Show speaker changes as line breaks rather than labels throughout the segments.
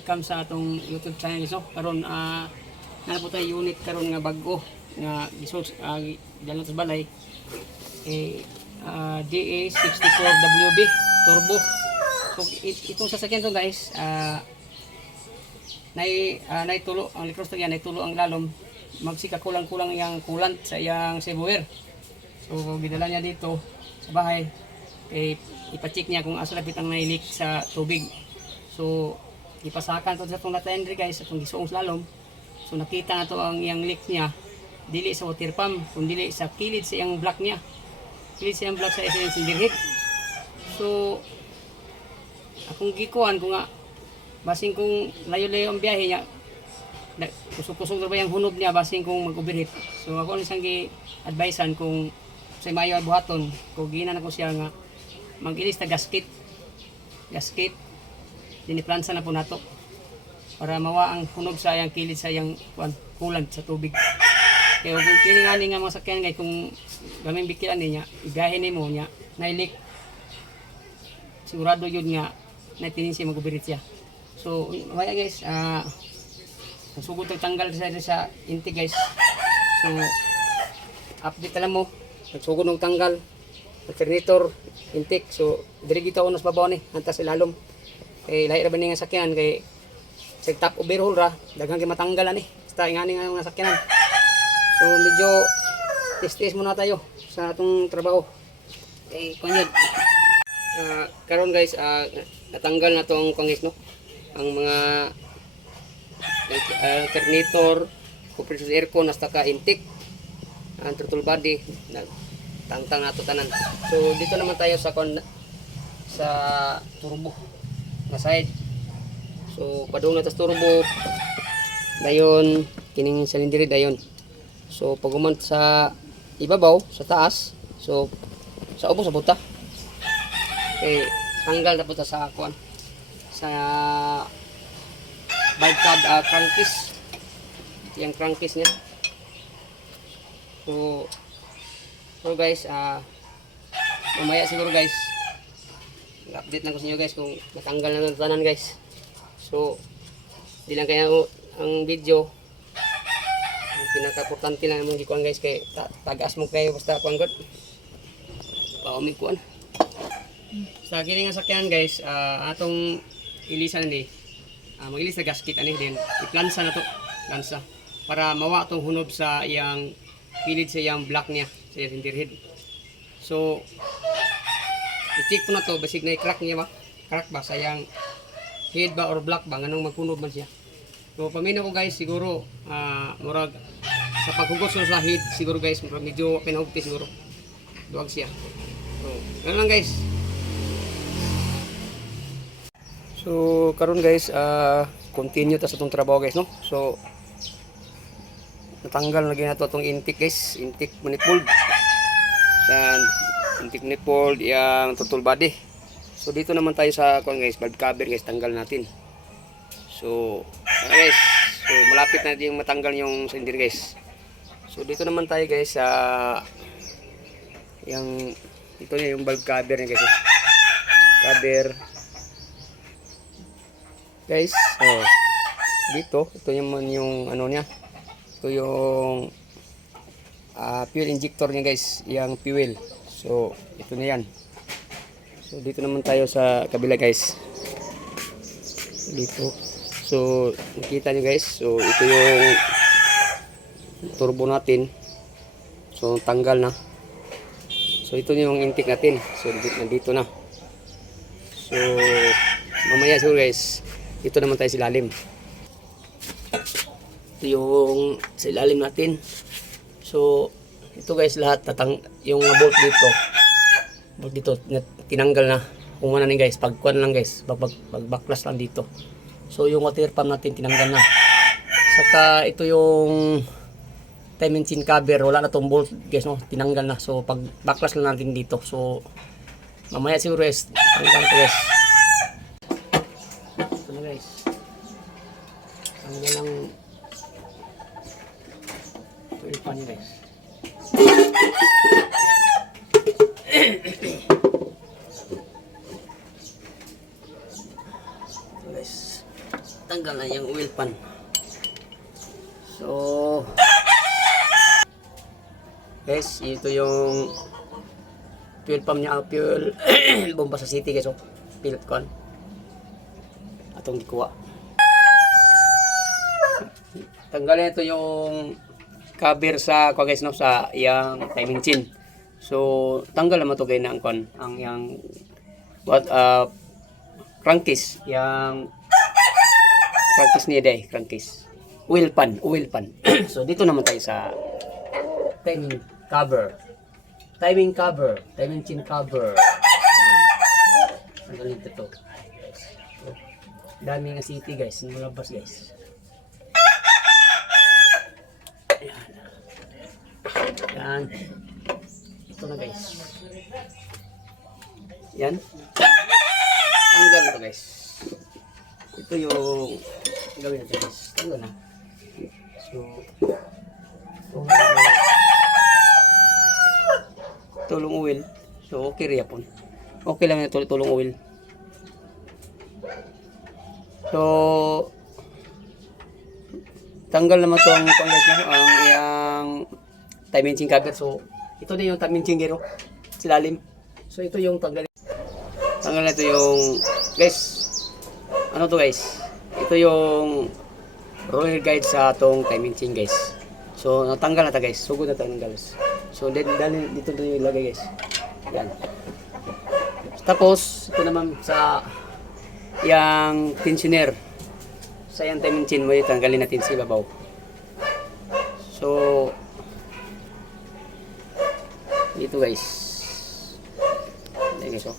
welcome sa atong YouTube channel. So karon ah uh, po tayo unit karon nga bag-o nga gisos uh, dalan sa balay. Eh ah, DA64WB turbo. So it, itong sasakyan to guys ah nay uh, nay tulo ang likros niya nay tulo ang lalom. Magsika kulang-kulang yang coolant sa iyang sebuwer so gidala niya dito sa bahay. Eh ipa-check niya kung asa lapit ang nailik sa tubig. So ipasakan to sa itong latendry guys sa itong gisuong slalom. So nakita na to ang iyang leak niya. Dili sa water pump kung dili sa kilid sa iyang block niya. Kilid sa iyang block sa SNC direct so akong gikuhan ko nga basing kung layo-layo ang biyahe niya kusog-kusog ba yung hunob niya basing kung mag-overheat so ako ang isang gi-advisean kung sa mayo ay buhaton. Kung ginan ako siya nga mag-ilis na gasket. Gasket diniplansa na po nato para mawa ang hunog sa iyang kilid sa iyang kuan sa tubig kaya kung kini nga mga sakyan ngay kung gaming bikilan niya igahin ni mo niya nailik sigurado yun nga na siya mag-overheat siya so maya guys ah Nasugod ang tanggal sa sa inti guys. So update alam mo. Nagsugod ng tanggal. Alternator, intake. So diri kita unos babaw ni antas ilalom. Kay lahi ra ba nga sakyan kay sa top overhaul ra daghang kay matanggal ani. Basta ingani nga mga sakyanan. So medyo tis-tis muna tayo sa atong trabaho. Eh kunyod. Ah, karon guys, ah, natanggal na tong kongis no. Ang mga alternator, compressor aircon hasta ka intake ang throttle body tangtang nato tanan so dito naman tayo sa kon sa turbo na side. So padung na tas turbo. Dayon kining silindiri dayon. So pag uman sa ibabaw sa taas. So sa ubo sa buta. Okay tanggal na po ta sa kuan sa valve card uh, crankcase. Yung crankcase niya. So so guys ah mamaya siguro guys update lang ko sa inyo guys kung natanggal na ng tanan guys. So di lang kaya ang video. Ang pinaka-importante lang mong gikuan guys kay ta tagas mo kayo basta kuan god. Paumig kuan. Sa kini nga sakyan guys ah, atong ilisan ni uh, magilis na gasket ani din. Iplansa na to plansa. Para mawa tong hunob sa iyang pilid sa iyang block niya sa iyang head so i-check ko na to basig na i-crack niya ba? Crack ba sa iyang head ba or block ba? Nganong maghunob man siya. So paminaw ko guys siguro ah, murag sa paghugos sa head siguro guys medyo pinahugti siguro. Duwag siya. So ganun lang guys. So karon guys, ah continue ta sa tong trabaho guys no. So natanggal na ginato tong intake guys, intake manifold. Yan, intake manifold yang total body. So dito naman tayo sa kon guys, valve cover guys, tanggal natin. So guys, so malapit na yung matanggal yung cylinder guys. So dito naman tayo guys sa yung ito na yung valve cover niya guys. Cover guys oh dito ito naman yung ano niya ito yung ah, fuel injector niya guys yung fuel. So ito na yan. So dito naman tayo sa kabila guys. Dito. So nakita nyo guys. So ito yung turbo natin. So tanggal na. So ito yung intake natin. So dito, nandito na. So mamaya siguro guys ito naman tayo sa ilalim. Ito yung sa ilalim natin. So, ito guys lahat tatang yung bolt dito. Bolt dito na, tinanggal na. Ano ni guys, pagkuan lang guys, pag, pag, pag backlash lang dito. So, yung water pump natin tinanggal na. Saka ito yung time and cover, wala na tong bolt guys no, tinanggal na. So, pag backlash lang natin dito. So, mamaya siguro guys, tanggal ko guys. Ito na guys. Ang walang oil pan niya guys. Guys. tanggal na yung oil pan. So, guys, ito yung fuel pump niya, fuel bomba sa city guys, oh. Pilot ko. Atong gikuha. Tanggalin ito yung cover sa kwa guys no sa yang timing chain. So tanggal naman to guys na ang kon ang yang what uh crankcase yang crankcase niya day crankcase oil pan oil pan. So dito naman tayo sa timing cover. Timing cover timing chain cover. Yan. tanggalin ito to. So, dami nga city guys lumabas guys Yan. Ito na guys. Yan. Tanggal ito guys. Ito yung gawin natin guys. Tanggal na. So, tulong oil. So, okay rin yapon. Okay lang tul- tulong oil. So, tanggal naman to ang pang guys no? ang iyang timing cover. So, ito na yung timing gero. Silalim. So, ito yung tanggal. Tanggal na ito yung, guys, ano to guys? Ito yung roller guide sa atong timing chain guys. So, natanggal na ta guys. Sugod na ng guys. So, then, dali, dito na yung ilagay guys. Yan. Tapos, ito naman sa yung tensioner sa yung timing chain mo tanggalin natin sa ibabaw. So, dito guys. Ayan guys oh.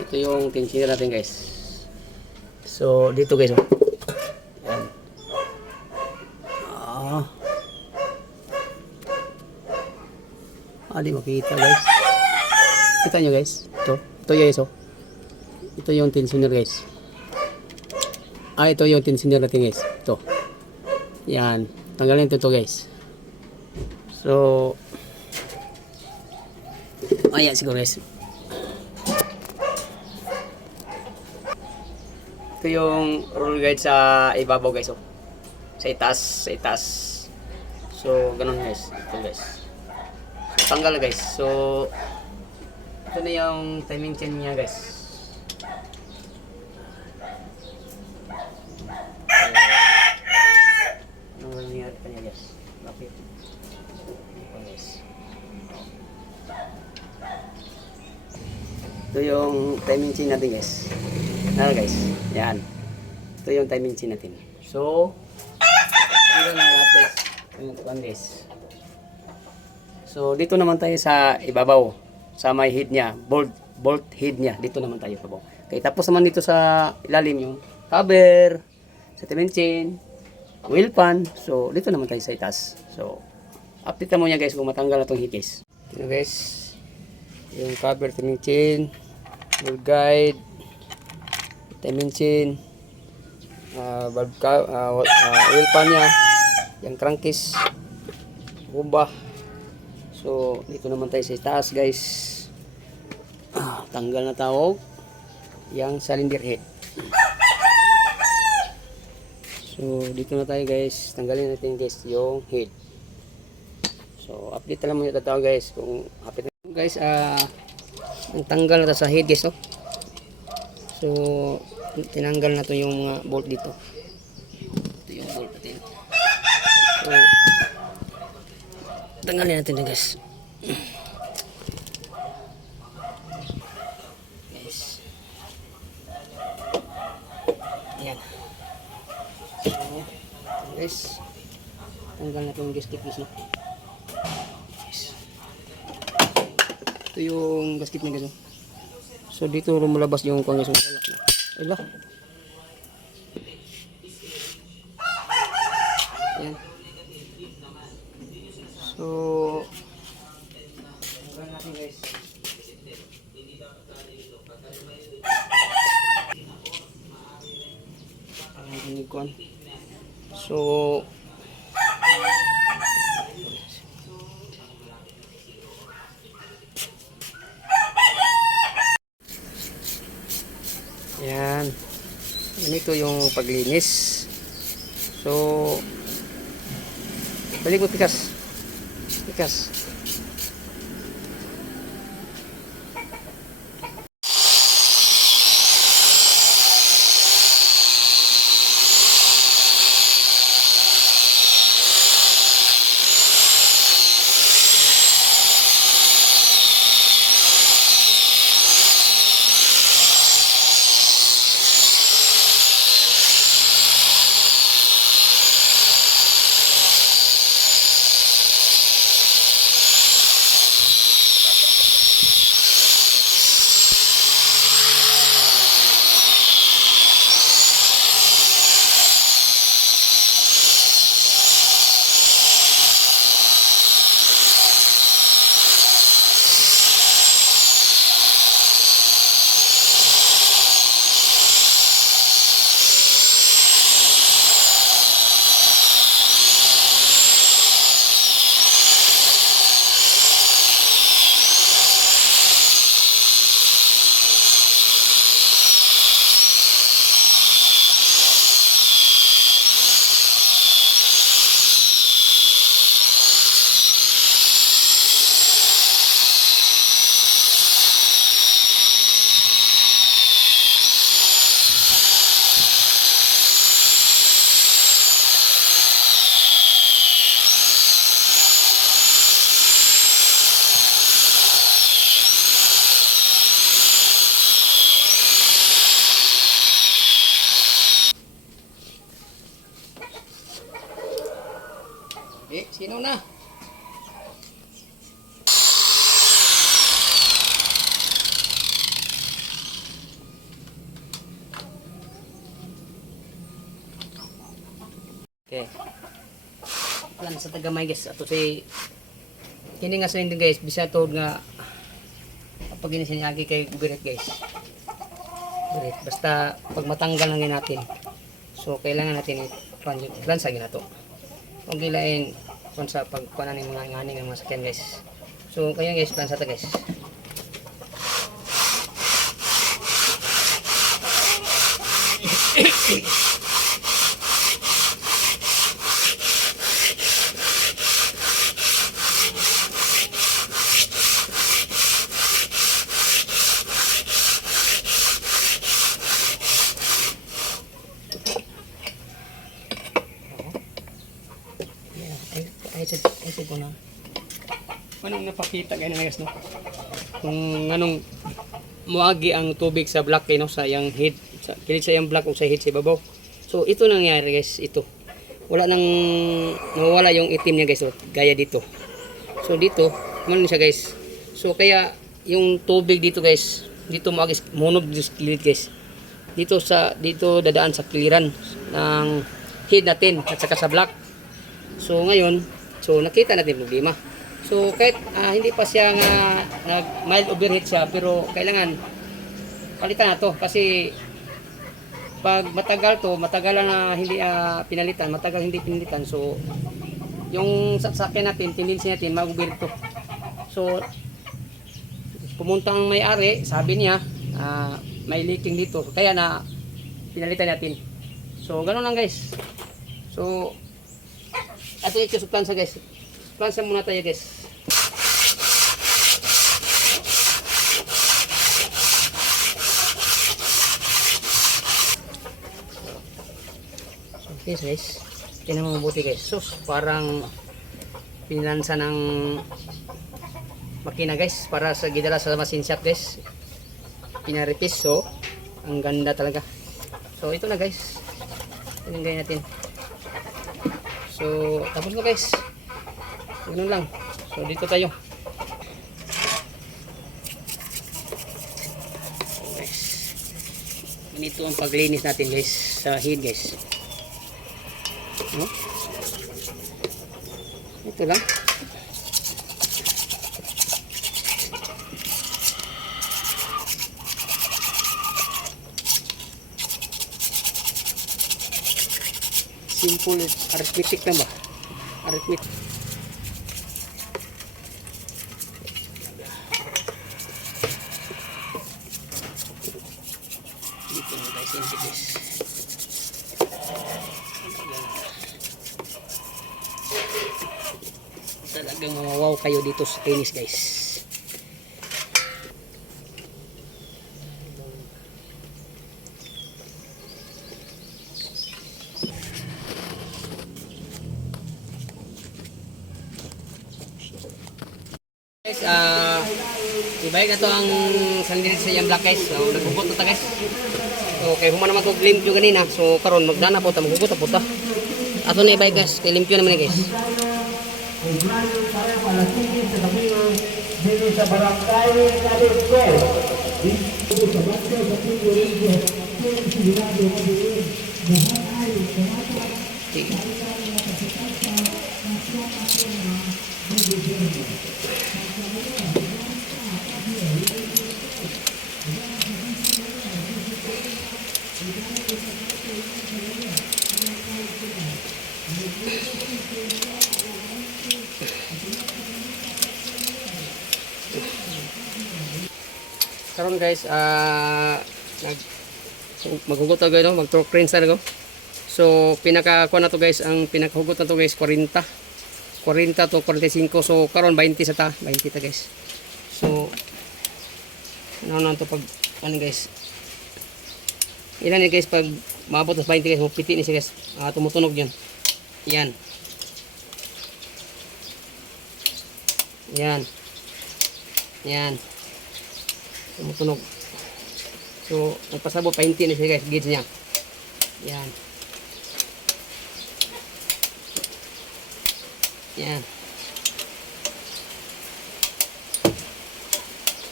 Ito yung tensioner natin guys. So, dito guys oh. Yan. Ah. Ah, di makita guys. Kita nyo guys. Ito. Ito guys oh. Ito yung tensioner guys. Ah, ito yung tensioner natin guys. Ito. Yan. Tanggalin ito to guys. So, ayan siguro guys. Ito yung rule guide sa ibabaw guys. Oh. Sa itaas, sa itaas. So, ganun guys. Ito guys. So, tanggal guys. So, ito na yung timing chain niya guys. Ano ba nangyari pa niya guys? Bakit? Ito guys. Ito yung timing chain natin guys. Ano guys? Yan. Ito yung timing chain natin. So, ito na natin. Yung guys. So, dito naman tayo sa ibabaw. Sa may head niya. Bolt, bolt head niya. Dito naman tayo ibabaw. Okay, tapos naman dito sa ilalim yung cover, sa timing chain, wheel pan. So, dito naman tayo sa itaas. So, update mo niya guys kung matanggal na itong hikis. Ito guys, yung cover, timing chain, wheel guide, timing chain, uh, valve ka, uh, uh, wheel pan niya, yung crankcase, bomba. So, dito naman tayo sa itaas guys. Ah, tanggal na tawag yung cylinder head. So, dito na tayo guys. Tanggalin natin guys yung head. So, update lang muna ito guys kung happy na. Guys, ah ang tanggal na sa head guys. Oh. So, tinanggal na to yung mga bolt dito. Ito yung bolt natin. So, tanggalin natin na guys. Guys. Ayan. Guys. Tanggal na itong gasket guys, no? Ito yung gasket niya guys? So, dito lumulabas yung kung guys, no? Wala na. Wala. Ayan. So, tanggal natin guys. Ang inikon. So, Yan. Ganito yung sa tagamay guys. Ato si Kini nga sa hindi guys, bisa to nga pag agi kay gurit guys. Gurit. Basta pag matanggal lang natin. So kailangan natin i-plan plan sa ginato kung gilain kung sa pagkuhanan ng mga ngani ng mga sakyan guys so kaya guys plan sa ta guys ko na. Anong napakita ganyan guys no? Kung anong muagi ang tubig sa block eh, no sa yang head sa kilit sa yang block o sa head sa ibabaw. So ito nangyari guys ito. Wala nang nawala yung itim niya guys oh, gaya dito. So dito ano siya guys. So kaya yung tubig dito guys dito guys monog dito sa kilid guys. Dito sa dito dadaan sa kiliran ng head natin at saka sa block So ngayon, so nakita natin problema. So kahit ah, hindi pa siya nga nag mild overheat siya pero kailangan palitan na to kasi pag matagal to, matagal na hindi ah, pinalitan, matagal hindi pinalitan. So yung sasakyan natin, tendency natin mag-overheat to. So pumunta ang may-ari, sabi niya, ah, may leaking dito. Kaya na pinalitan natin. So ganun lang guys. So ito yung plansa guys. Plansa muna tayo guys. So guys. Tingnan mo mabuti guys. Sus, parang pinansa ng makina guys para sa gidala sa machine shop guys. Pinaripis so ang ganda talaga. So ito na guys. Tinanggay natin. So, tapos na guys. Ganun lang. So, dito tayo. So, guys. Ang paglinis natin guys sa head guys. No? Ito lang. simple arithmetic na ba? Arithmetic. Dito na tayo sa integris. Talagang wow kayo dito sa tennis guys. Guys, ah, ibalik na to ang sandilit sa iyang black guys. So, naghugot na ta guys. So, kay human naman itong limpyo ganina. So, karon magdana po ta, maghugot po ta. Ato na ibalik guys, kay limpyo naman ni guys. Sige. Karon guys, ah nag maghugot na no, mag torque rinse na ko. So pinaka kuha na to guys, ang pinakahugot na to guys 40. 40 to 45. So karon 20 sa ta, 20 ta guys. So ano na to pag ano guys. Ilan ni guys pag maabot sa 20 guys, piti ni siya guys. Ah, tumutunog 'yun. Yan. Yan. Yan tumutunog. So, nagpasabot, painti na siya guys, gauge niya. Yan. Yan.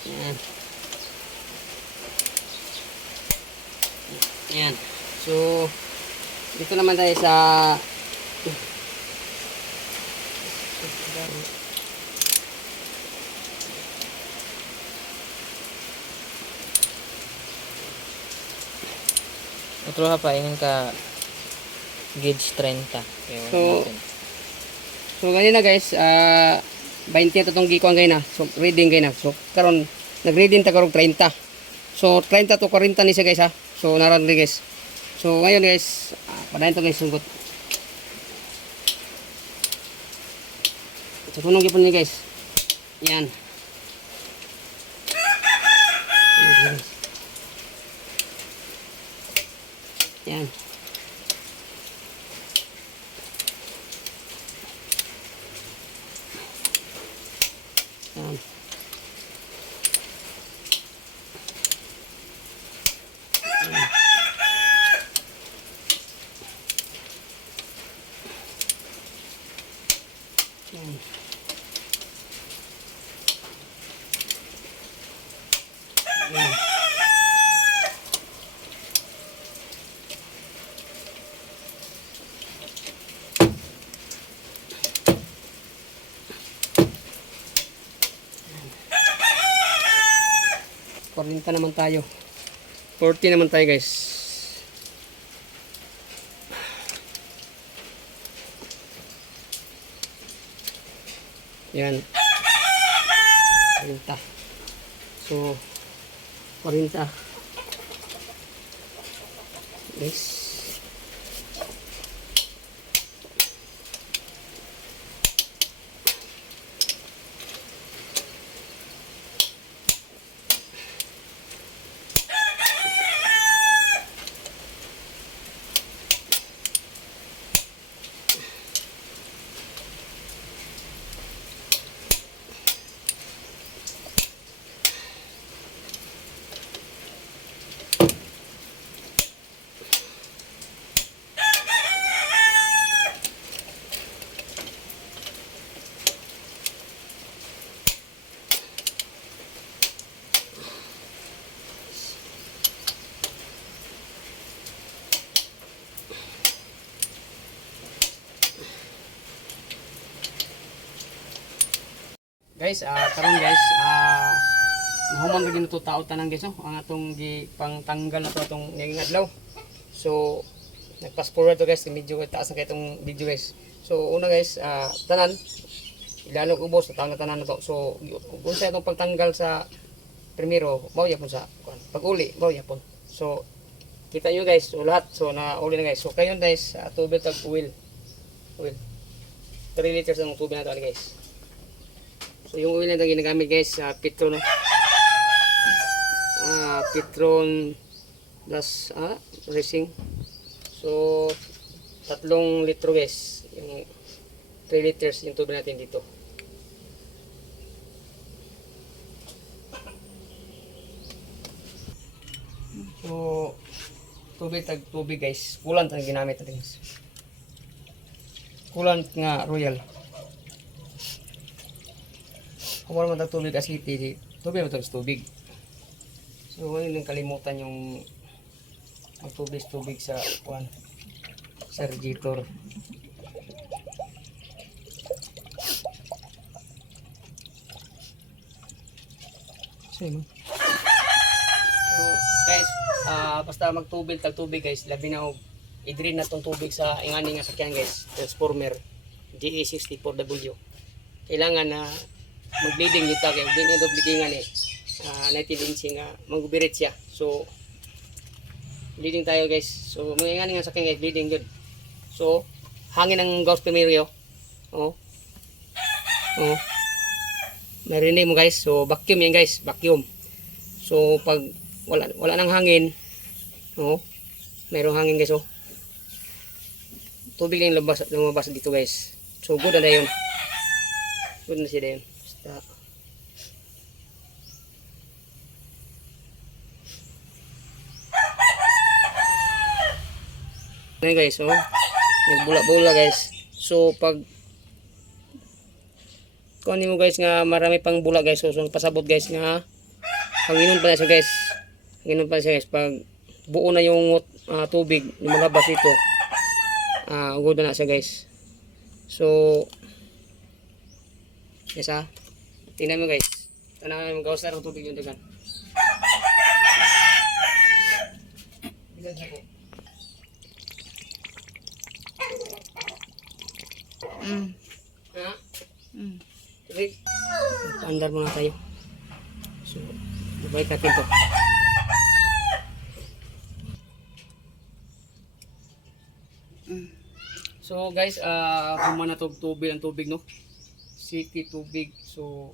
Yan. Yan. So, dito naman tayo sa
Otro ha pa, ingin ka gauge 30. Kaya
So,
natin.
So ganyan na guys, ah 20 ito itong gikuan ngayon na. So reading ngayon na. So karon nag-reading ta karong 30. So 30 to 40 ni siya guys ha. So naran rin guys. So ngayon guys, ah, padayon to guys sunggot. So tunog ipon niya guys. Yan. Guys. Yan. Yan. Yan. Yan. Kurinta naman tayo. 40 naman tayo guys. Yan. 40. So, 40. Guys. Guys, ah karon guys, ah nahuman ra gino to tao tanan guys, no? Ang atong gi pangtanggal na to atong ngayong adlaw. So nag-fast forward to guys, medyo taas na kay itong video guys. So una guys, ah tanan ilalog ubos sa taon na tanan na to. So kung sa itong pagtanggal sa primero, mao yapon sa. Pag-uli, mao yapon. So kita nyo guys, so lahat, so na uli na guys. So kayo guys, uh, tubig tag oil. Oil. 3 liters ang tubig na to guys. So yung oil na ginagamit guys sa Petron. Ah, Petron plus ah, racing. So tatlong litro guys. Yung 3 liters yung tubig natin dito. So tubig tag tubig guys. Kulant ang ginamit natin guys. Kulant nga royal. Kung wala man tag tubig di- tubig mo tag tubig. So ngayon lang kalimutan yung ang tubig tubig sa kuan sa radiator. Sino? So, guys, ah basta magtubig, tagtubig guys, labi na og i-drain na tong tubig sa ingani nga sakyan guys, transformer GA64W. Kailangan na mag-bleeding dito kay din ito bleedingan eh. Uh, 19 inch nga magubirit siya. So bleeding tayo guys. So ingani nga sakyan guys, bleeding good. So hangin ang gauss primario. Oh. Oh. Narinig mo guys. So vacuum yan guys, vacuum. So pag wala wala nang hangin, oh. Mayroong hangin guys oh. Tubig lang lumabas, lumabas dito guys. So good na yun. Good na siya yun. Basta. Ngayon guys, oh. Nagbula-bula guys. So pag kung mo guys nga marami pang bula guys so, so pasabot guys nga hanginon pa na siya guys hanginon pa na siya guys pag buo na yung ah, tubig yung malabas ito ah uh, na siya guys so yes ah tingnan mo guys tanang mo gawas na rin tubig yung dagan.
Mm.
Ha?
Mm.
Tubig. Andar muna tayo. So, ibalik natin to.
Mm.
So guys, ah uh, na to tubig ang tubig no. City tubig. So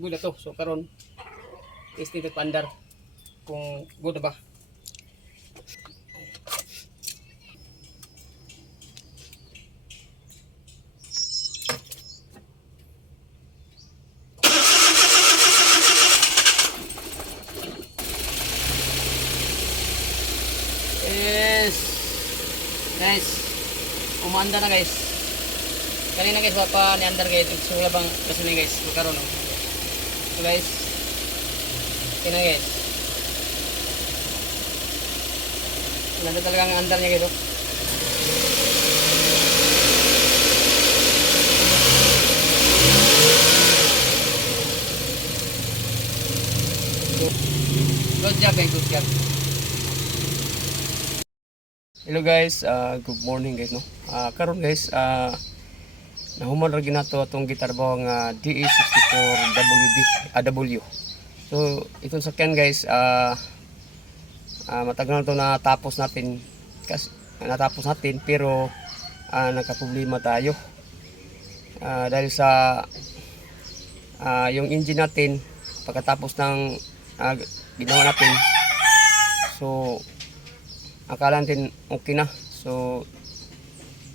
good to. So karon is nito pandar kung good ba. Yes. Guys, umanda na guys. Kanina guys, pa ni under guys. So labang kasi na guys, magkaroon no. So guys, tingnan guys. Umanda talaga ang under niya guys. Oh. Good job guys, good job. Hello guys, uh, good morning guys no. Uh, karon guys, uh, nahuman ra ginato atong gitarbaho nga DA64WD AW. So itong sakyan guys, uh, uh, matagal na to natapos natin kasi natapos natin pero uh, nagka-problema tayo. Uh, dahil sa uh, yung engine natin pagkatapos ng uh, ginawa natin so akala natin okay na. So,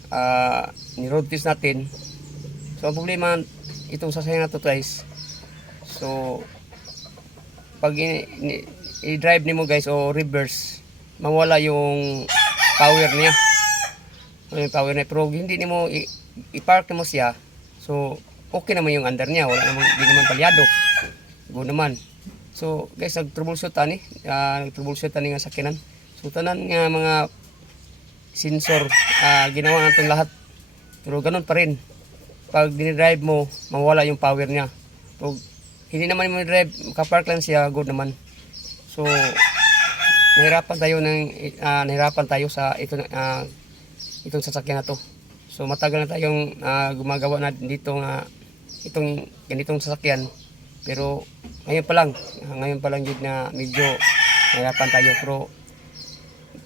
ah ni-road test natin. So, ang problema, itong sasakyan na to guys. So, pag i-drive ni mo guys o reverse, mawala yung power niya. Yung power niya. Pero hindi ni mo i- i-park mo siya. So, okay naman yung under niya. Wala naman, hindi naman palyado. Go naman. So, guys, nag-troubleshoot ani. Uh, nag-troubleshoot ani nga sakyanan. So tanan nga mga sensor ah, ginawa natin lahat. Pero ganun pa rin. Pag dinidrive mo, mawala yung power niya. Pag hindi naman mo drive, kapark lang siya, good naman. So nahirapan tayo ng ah, nahirapan tayo sa ito uh, itong sasakyan na to. So matagal na tayong ah, gumagawa na dito nga itong ganitong sasakyan. Pero ngayon pa lang, ah, ngayon pa lang yun na medyo nahirapan tayo. Pero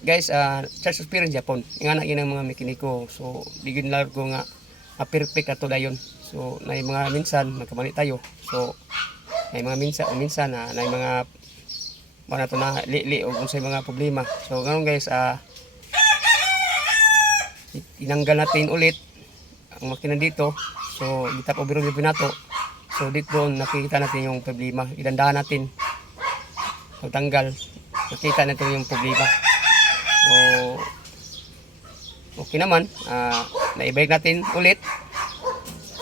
guys, uh, charge experience Japon. Nga na yun ang mga mekaniko. So, di laro ko nga perfect ato dayon. So na mga minsan magkamali tayo. So na mga minsan minsan na na mga mga to na li o kung mga problema. So ganun guys ah tinanggal natin ulit ang makina dito. So gitap overall review nato. So dito nakikita natin yung problema. Idandahan natin. Pagtanggal nakita natin yung problema. So okay naman. Ah naibalik natin ulit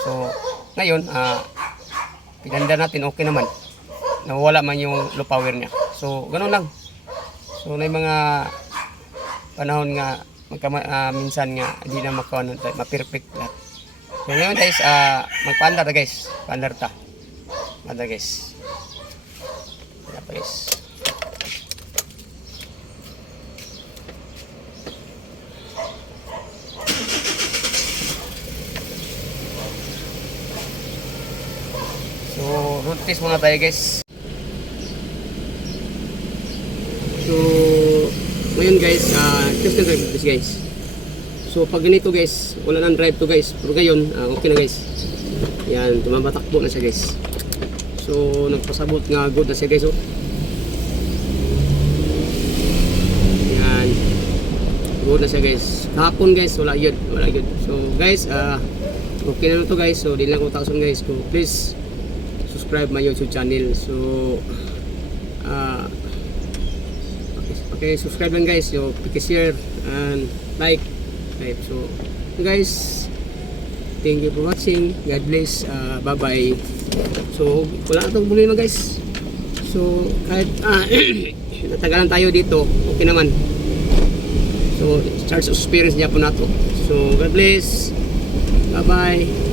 so ngayon ah pinanda natin okay naman nawala man yung low power niya so ganun lang so na mga panahon nga magka ah, minsan nga hindi na makaano ma-perfect lahat. So ngayon guys, ah magpaandar ta guys. Paandar ta. Paandar guys. Kaya pa guys. So, test muna tayo guys. So, ngayon guys, uh, na drive test guys. So, pag ganito guys, wala nang drive to guys. Pero ngayon, ah, okay na guys. Yan, tumabatakbo na siya guys. So, nagpasabot nga good na siya guys. Oh. Yan. Good na siya guys. Kahapon guys, wala yun. Wala yun. So, guys, ah, okay na to guys. So, di lang ko takson guys. So, please, subscribe my YouTube channel. So, ah, Okay, subscribe lang guys. So, share and like. Right. So, guys, thank you for watching. God bless. Uh, bye-bye. So, wala itong problema guys. So, kahit ah, natagalan tayo dito, okay naman. So, charge experience niya po na to. So, God bless. Bye-bye.